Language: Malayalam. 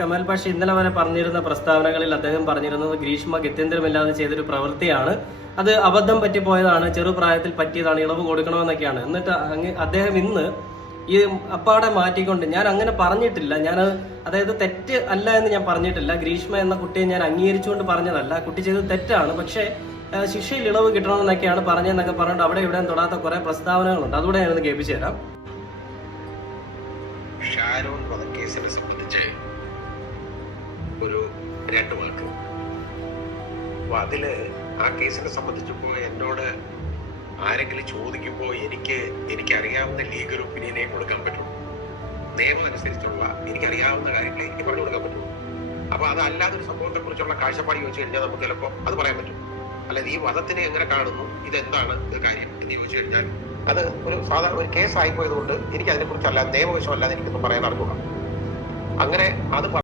കമാൽ പാഷ ഇന്നലെ വരെ പറഞ്ഞിരുന്ന പ്രസ്താവനകളിൽ അദ്ദേഹം പറഞ്ഞിരുന്നത് ഗ്രീഷ്മ ഗത്യന്തരമില്ലാതെ ചെയ്തൊരു പ്രവൃത്തിയാണ്, അത് അബദ്ധം പറ്റിപ്പോയതാണ്, ചെറുപ്രായത്തിൽ പറ്റിയതാണ്, ഇളവ് കൊടുക്കണമെന്നൊക്കെയാണ്. എന്നിട്ട് അദ്ദേഹം ഇന്ന് ഈ അപ്പാടെ മാറ്റിക്കൊണ്ട് ഞാൻ അങ്ങനെ പറഞ്ഞിട്ടില്ല, അതായത് തെറ്റ് അല്ല എന്ന് ഞാൻ പറഞ്ഞിട്ടില്ല, ഗ്രീഷ്മ എന്ന കുട്ടിയെ ഞാൻ അംഗീകരിച്ചുകൊണ്ട് പറഞ്ഞതല്ല, കുട്ടി ചെയ്തത് തെറ്റാണ്, പക്ഷേ ശിക്ഷയിൽ ഇളവ് കിട്ടണമെന്നൊക്കെയാണ് പറഞ്ഞതെന്നൊക്കെ പറഞ്ഞിട്ട് അവിടെ ഇവിടെ തൊടാത്ത കുറെ പ്രസ്താവനകളുണ്ട്. അതുകൂടെ ഞാനൊന്ന് കേൾപ്പിച്ചു തരാം. ഷാരോൺ വധക്കേസിനെ സംബന്ധിച്ച് ഒരു 2 വാക്ക്. അപ്പൊ അതില് ആ കേസിനെ സംബന്ധിച്ചപ്പോ എന്നോട് ആരെങ്കിലും ചോദിക്കുമ്പോ എനിക്ക് അറിയാവുന്ന ലീഗൽ ഒപ്പീനിയനെ കൊടുക്കാൻ പറ്റുള്ളൂ. നിയമം അനുസരിച്ചുള്ള എനിക്കറിയാവുന്ന കാര്യങ്ങളെ എനിക്ക് പറഞ്ഞു കൊടുക്കാൻ പറ്റുള്ളൂ. അപ്പൊ അതല്ലാതൊരു സംഭവത്തെ കുറിച്ചുള്ള കാഴ്ചപ്പാട് ചോദിച്ചു കഴിഞ്ഞാൽ നമുക്ക് ചിലപ്പോൾ അത് പറയാൻ പറ്റും. അല്ലാതെ ഈ വധത്തിനെ എങ്ങനെ കാണുന്നു, ഇതെന്താണ് ഇത് കാര്യം എന്ന് ചോദിച്ചു കഴിഞ്ഞാൽ അത് ഒരു സാധാരണ ഒരു കേസ് ആയിപ്പോയത് കൊണ്ട് എനിക്ക് അതിനെ കുറിച്ചല്ല നിയമവശമല്ലാതെ എനിക്കൊന്നും പറയാൻ അറിഞ്ഞൂടാ. അങ്ങനെ അത്